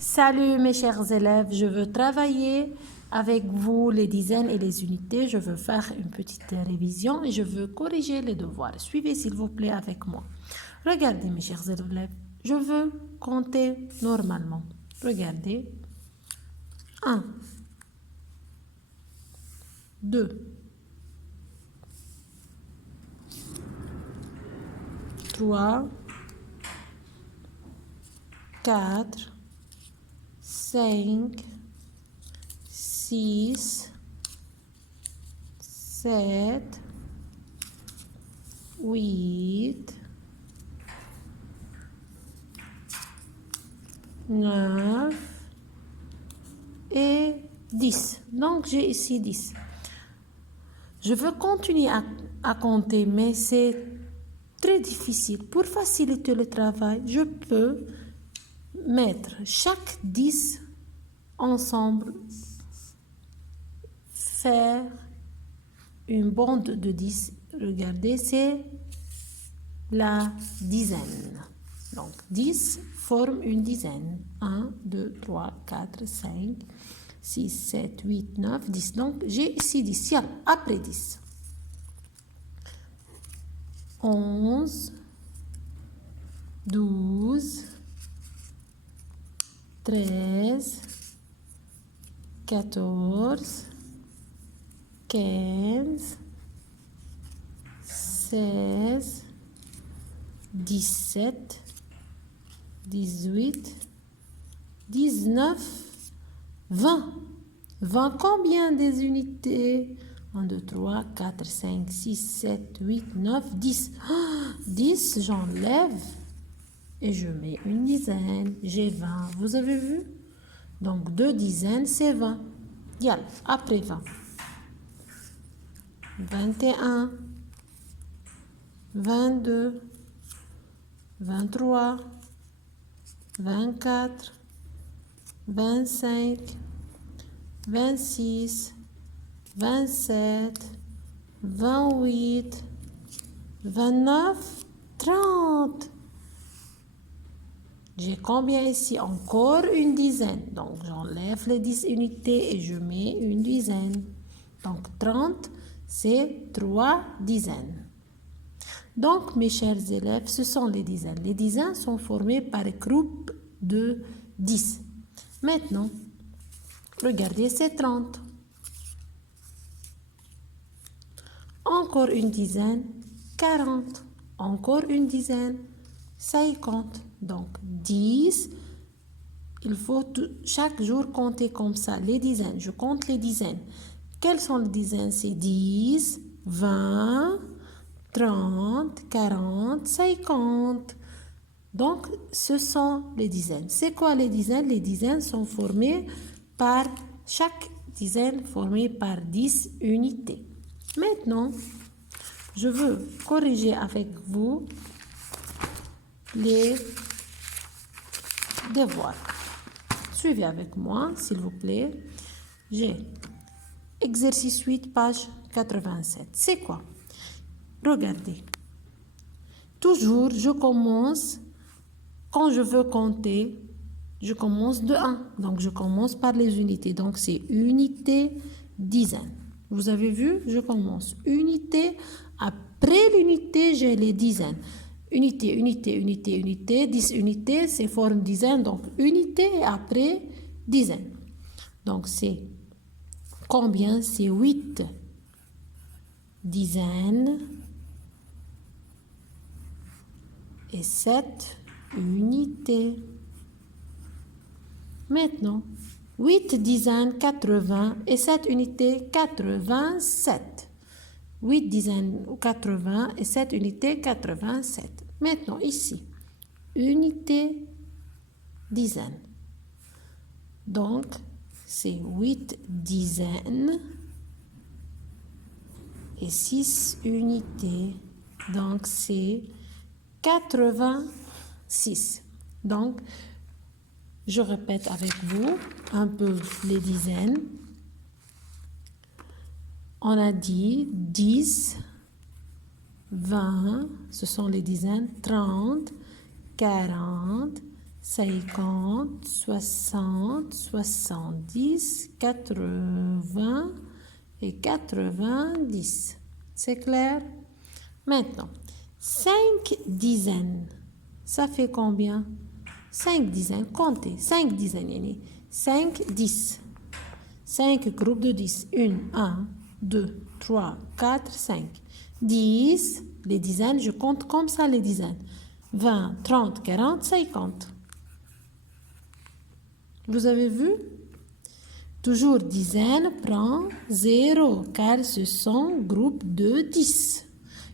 Salut mes chers élèves, je veux travailler avec vous les dizaines et les unités. Je veux faire une petite révision et je veux corriger les devoirs. Suivez s'il vous plaît avec moi. Regardez mes chers élèves, je veux compter normalement. Regardez. 1, 2, 3, 4, 5, 6, 7, 8, 9 et 10. Donc, j'ai ici 10. Je veux continuer à compter, mais c'est très difficile. Pour faciliter le travail, je peux mettre chaque 10 ensemble, faire une bande de 10. Regardez, c'est la dizaine. Donc, 10 forme une dizaine. 1, 2, 3, 4, 5, 6, 7, 8, 9, 10. Donc, j'ai ici 10. Yalla, après 10. 11, 12, 13, 14, 15, 16, 17, 18, 19, 20. 20 combien des unités? 1, 2, 3, 4, 5, 6, 7, 8, 9, 10. 10, j'enlève et je mets une dizaine. J'ai 20. Vous avez vu? Donc, 2 dizaines, c'est 20. Yalla, après 20. 21, 22, 23, 24, 25, 26, 27, 28, 29, 30. J'ai combien ici? Encore une dizaine. Donc, j'enlève les 10 unités et je mets une dizaine. Donc, 30, c'est 3 dizaines. Donc, mes chers élèves, ce sont les dizaines. Les dizaines sont formées par groupe de 10. Maintenant, regardez, c'est 30. Encore une dizaine, 40. Encore une dizaine, 50. Donc, 10. Il faut chaque jour compter comme ça, les dizaines. Je compte les dizaines. Quelles sont les dizaines? C'est 10, 20, 30, 40, 50. Donc, ce sont les dizaines. C'est quoi les dizaines? Les dizaines sont formées par, chaque dizaine formée par 10 unités. Maintenant, je veux corriger avec vous les devoirs. Suivez avec moi, s'il vous plaît. J'ai exercice 8, page 87. C'est quoi? Regardez. Toujours, je commence, quand je veux compter, je commence de 1. Donc, je commence par les unités. Donc, c'est unité, dizaine. Vous avez vu? Je commence unité. Après l'unité, j'ai les dizaines. Unité, unité, unité, unité. 10 unités, c'est forme dizaine. Donc, unité et après, dizaine. Donc, c'est combien? C'est 8 dizaines et 7 unités. Maintenant, 8 dizaines, 80 et 7 unités, 87. 8 dizaines, 80 et 7 unités, 87. Maintenant, ici, unité, dizaine. Donc, c'est 8 dizaines et 6 unités. Donc, c'est 86. Donc, je répète avec vous un peu les dizaines. On a dit 10, 20, ce sont les dizaines, 30, 40, 50, 60, 70, 80 et 90. C'est clair? Maintenant, 5 dizaines, ça fait combien? 5 dizaines, comptez. 5 dizaines, yani 5, 10. 5 groupes de 10. 1, 2, 3, 4, 5. 10, les dizaines, je compte comme ça les dizaines. 20, 30, 40, 50. Vous avez vu? Toujours dizaine prend 0, car ce sont groupes de 10.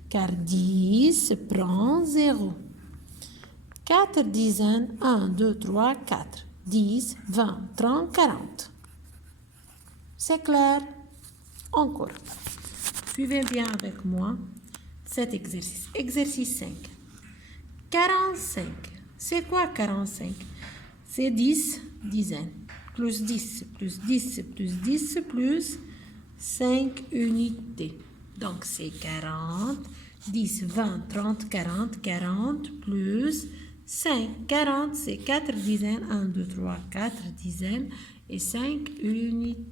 Car 10 prend 0. 4 dizaines, 1, 2, 3, 4. 10, 20, 30, 40. C'est clair? Encore. Suivez bien avec moi cet exercice. Exercice 5. 45. C'est quoi 45? C'est 10 dizaines. Plus 10, plus 10, plus 10, plus 5 unités. Donc, c'est 40, 10, 20, 30, 40, 40, plus 5. 40, c'est 4 dizaines. 1, 2, 3, 4 dizaines et 5 unités.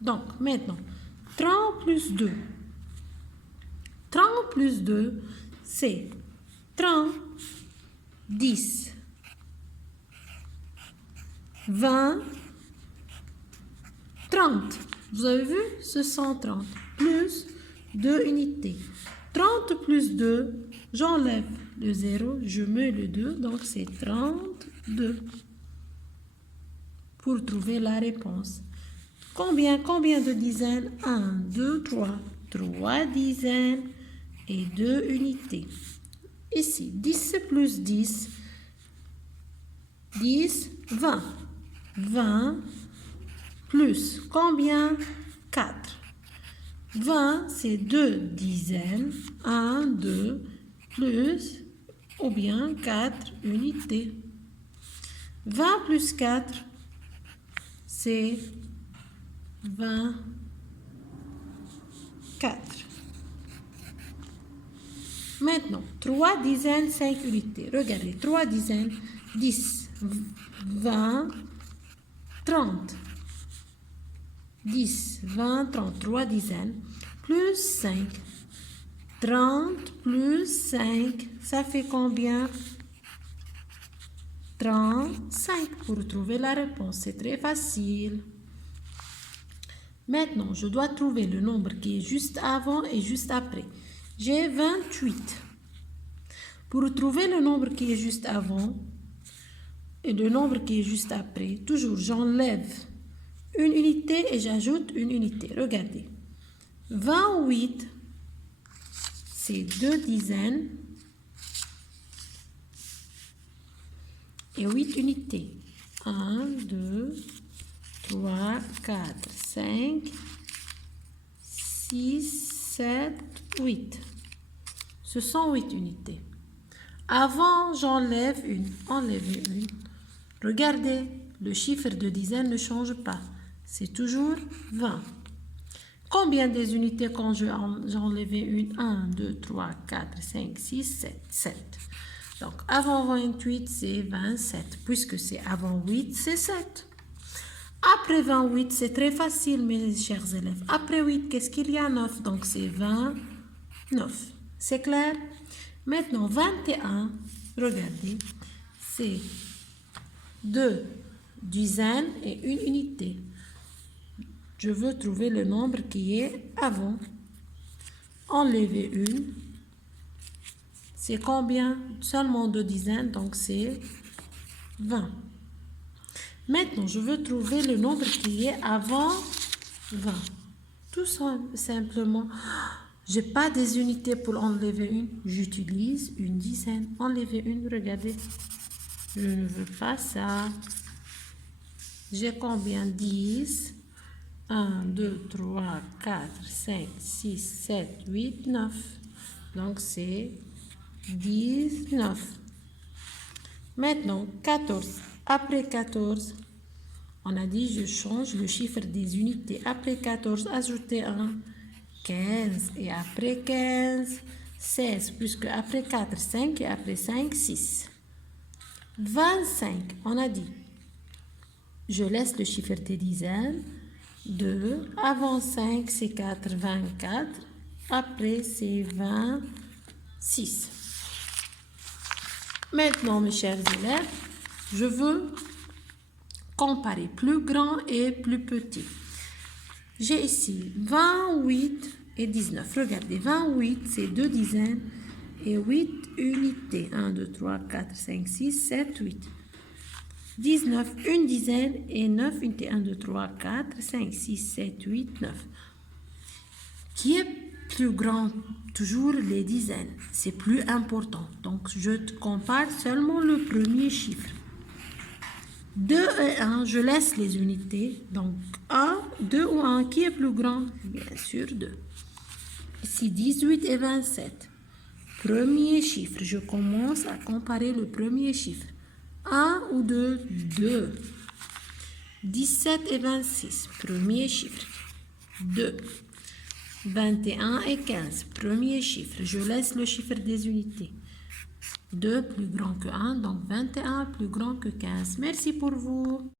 Donc, maintenant, 30 plus 2. 30 plus 2, c'est 30, 10, 20, 30. Vous avez vu? Ce sont 30. Plus 2 unités. 30 plus 2, j'enlève le 0, je mets le 2, donc c'est 32. Pour trouver la réponse. Combien de dizaines? 1, 2, 3. 3 dizaines et 2 unités. Ici, 10 plus 10, 10, 20. 20 plus combien? 4. 20, c'est 2 dizaines. 1, 2, plus, ou bien 4 unités. 20 plus 4, c'est 24. Maintenant, 3 dizaines, 5 unités. Regardez, 3 dizaines, 10, 20, 30. 10, 20, 30, 3 dizaines, plus 5. 30 plus 5, ça fait combien? 35. Pour trouver la réponse, c'est très facile. Maintenant, je dois trouver le nombre qui est juste avant et juste après. J'ai 28. Pour trouver le nombre qui est juste avant et le nombre qui est juste après, toujours j'enlève une unité et j'ajoute une unité. Regardez. 28, c'est 2 dizaines et 8 unités. 1, 2, 3, 4, 5, 6, 7, 8. Ce sont 8 unités. Avant, j'enlève une. Enlevez une. Regardez, le chiffre de dizaines ne change pas. C'est toujours 20. Combien des unités quand j'ai enlevé une? 1, 2, 3, 4, 5, 6, 7. 7. Donc, avant 28, c'est 27. Puisque c'est avant 8, c'est 7. Après 28, c'est très facile, mes chers élèves. Après 8, qu'est-ce qu'il y a? 9. Donc, c'est 29. C'est clair? Maintenant, 21, regardez, c'est 2 dizaines et une unité. Je veux trouver le nombre qui est avant. Enlever une. C'est combien? Seulement 2 dizaines, donc c'est 20. Maintenant, je veux trouver le nombre qui est avant 20. Tout simplement, j'ai pas des unités pour enlever une. J'utilise une dizaine. Enlever une, regardez. Je ne veux pas ça. J'ai combien? 10. 1, 2, 3, 4, 5, 6, 7, 8, 9. Donc, c'est 19. Maintenant, 14. Après 14, on a dit je change le chiffre des unités. Après 14, ajoutez un 15. Et après 15, 16, puisque après 4, 5 et après 5, 6. 25, on a dit. Je laisse le chiffre des dizaines. 2, avant 5, c'est 4, 24. Après, c'est 26. Maintenant, mes chers élèves, je veux comparer plus grand et plus petit. J'ai ici 28 et 19. Regardez, 28, c'est 2 dizaines et 8 unités. 1, 2, 3, 4, 5, 6, 7, 8. 19, une dizaine et 9 unités. 1, 2, 3, 4, 5, 6, 7, 8, 9. Qui est plus grand? Toujours les dizaines. C'est plus important. Donc, je compare seulement le premier chiffre. 2 et 1, je laisse les unités. Donc, 1, 2 ou 1, qui est plus grand? Bien sûr, 2. Ici, 18 et 27. Premier chiffre. Je commence à comparer le premier chiffre. 1 ou 2? 2. 17 et 26. Premier chiffre. 2. 21 et 15. Premier chiffre. Je laisse le chiffre des unités. 2 plus grand que 1, donc 21 plus grand que 15. Merci pour vous.